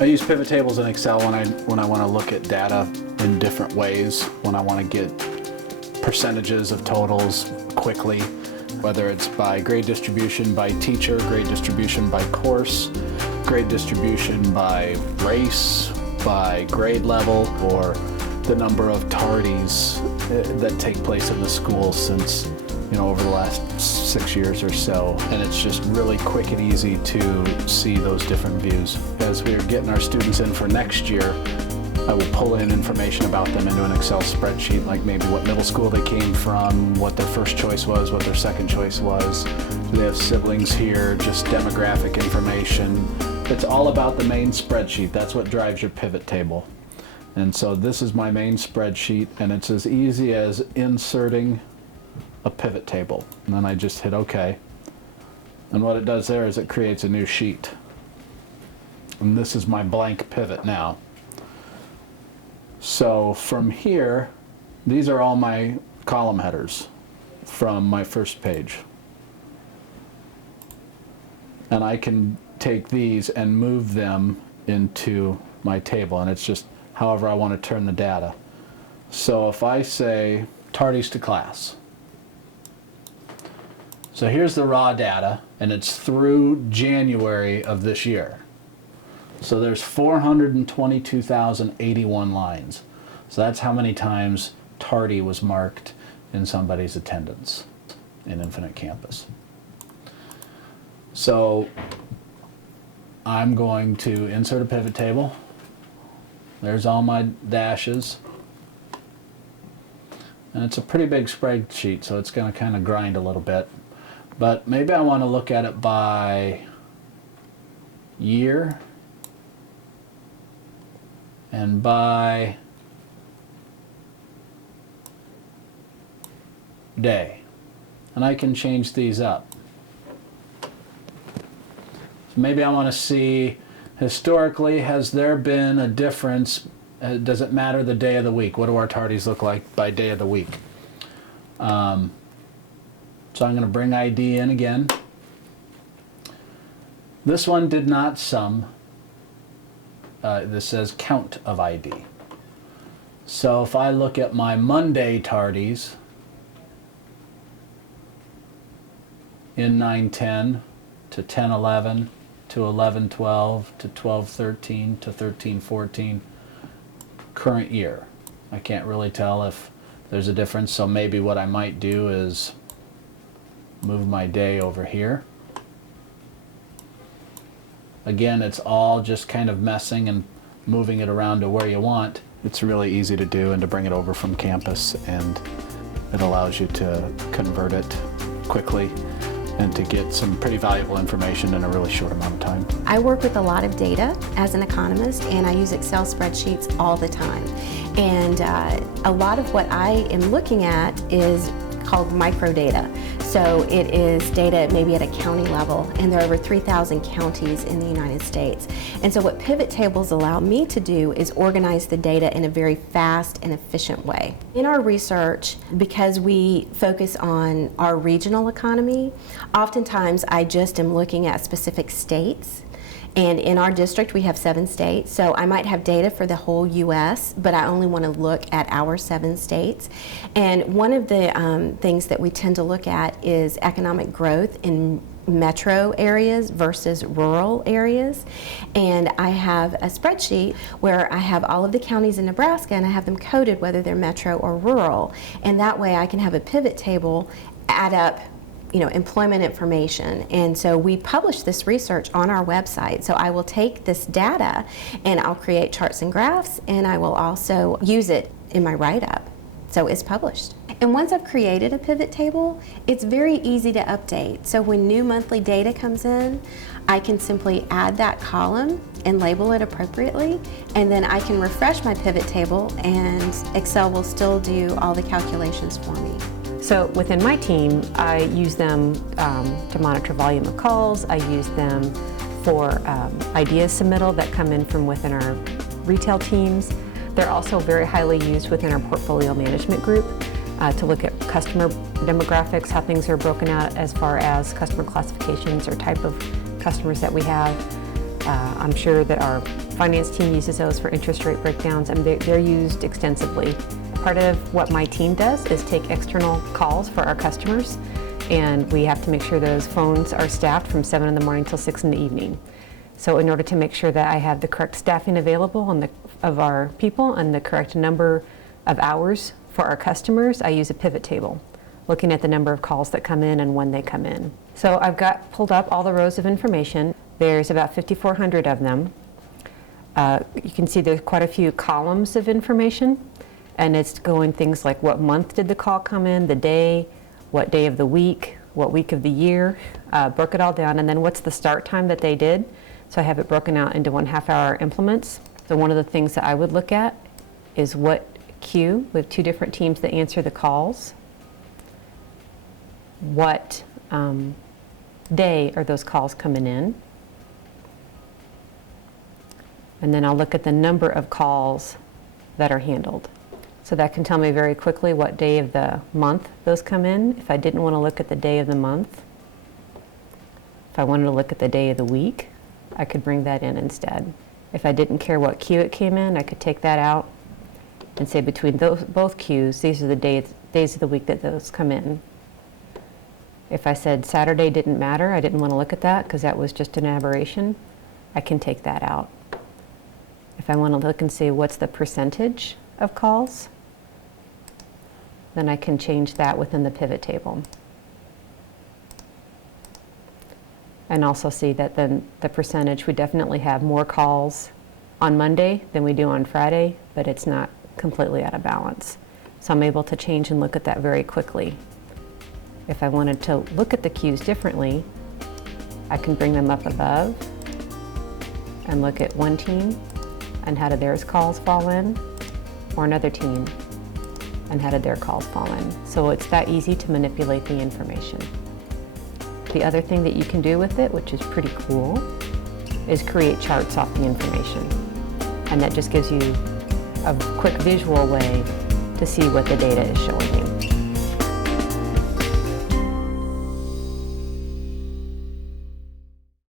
I use pivot tables in Excel when I want to look at data in different ways, when I want to get percentages of totals quickly, whether it's by grade distribution by teacher, grade distribution by course, grade distribution by race, by grade level, or the number of tardies that take place in the school since, over the last 6 years or so. And it's just really quick and easy to see those different views. As we're getting our students in for next year, I will pull in information about them into an Excel spreadsheet, like maybe what middle school they came from, what their first choice was, what their second choice was. Do they have siblings here? Just demographic information. It's all about the main spreadsheet. That's what drives your pivot table. And so this is my main spreadsheet, and it's as easy as inserting a pivot table. And then I just hit OK. And what it does there is it creates a new sheet. And this is my blank pivot now. So from here, these are all my column headers from my first page. And I can take these and move them into my table, and it's just however I want to turn the data. So if I say tardies to class, so here's the raw data, and it's through January of this year. So there's 422,081 lines. So that's how many times tardy was marked in somebody's attendance in Infinite Campus. So I'm going to insert a pivot table. There's all my dashes. And it's a pretty big spreadsheet, so it's going to kind of grind a little bit. But maybe I want to look at it by year and by day. And I can change these up. So maybe I want to see, historically, has there been a difference? Does it matter the day of the week? What do our tardies look like by day of the week? So I'm going to bring ID in again. This one did not sum. This says count of ID. So if I look at my Monday tardies in 9-10 to 10-11 to 11-12 to 12-13 to 13-14, current year. I can't really tell if there's a difference, so maybe what I might do is move my day over here. Again, it's all just kind of messing and moving it around to where you want. It's really easy to do and to bring it over from campus, and it allows you to convert it quickly and to get some pretty valuable information in a really short amount of time. I work with a lot of data as an economist, and I use Excel spreadsheets all the time. And a lot of what I am looking at is called microdata. So it is data maybe at a county level, and there are over 3,000 counties in the United States. And so what pivot tables allow me to do is organize the data in a very fast and efficient way. In our research, because we focus on our regional economy, oftentimes I just am looking at specific states. And in our district, we have 7 states, so I might have data for the whole U.S., but I only want to look at our 7 states. And one of the things that we tend to look at is economic growth in metro areas versus rural areas. And I have a spreadsheet where I have all of the counties in Nebraska, and I have them coded whether they're metro or rural. And that way I can have a pivot table add up employment information. And so we publish this research on our website. So I will take this data and I'll create charts and graphs, and I will also use it in my write-up. So it's published. And once I've created a pivot table, it's very easy to update. So when new monthly data comes in, I can simply add that column and label it appropriately, and then I can refresh my pivot table and Excel will still do all the calculations for me. So within my team, I use them to monitor volume of calls. I use them for ideas submittal that come in from within our retail teams. They're also very highly used within our portfolio management group to look at customer demographics, how things are broken out as far as customer classifications or type of customers that we have. I'm sure that our finance team uses those for interest rate breakdowns, and they're used extensively. Part of what my team does is take external calls for our customers, and we have to make sure those phones are staffed from 7 in the morning till 6 in the evening. So in order to make sure that I have the correct staffing available of our people and the correct number of hours for our customers, I use a pivot table, looking at the number of calls that come in and when they come in. So I've got pulled up all the rows of information. There's about 5,400 of them. You can see there's quite a few columns of information, and it's going things like what month did the call come in, the day, what day of the week, what week of the year, broke it all down, and then what's the start time that they did. So I have it broken out into 1/2 hour implements. So one of the things that I would look at is what queue, with 2 different teams that answer the calls. What day are those calls coming in? And then I'll look at the number of calls that are handled. So that can tell me very quickly what day of the month those come in. If I didn't want to look at the day of the month, if I wanted to look at the day of the week, I could bring that in instead. If I didn't care what queue it came in, I could take that out and say between both queues, these are the days of the week that those come in. If I said Saturday didn't matter, I didn't want to look at that because that was just an aberration, I can take that out. If I want to look and see what's the percentage of calls, then I can change that within the pivot table. And also see that then the percentage, we definitely have more calls on Monday than we do on Friday, but it's not completely out of balance. So I'm able to change and look at that very quickly. If I wanted to look at the queues differently, I can bring them up above and look at one team and how did their calls fall in, or another team and how did their calls fall in. So it's that easy to manipulate the information. The other thing that you can do with it, which is pretty cool, is create charts off the information. And that just gives you a quick visual way to see what the data is showing you.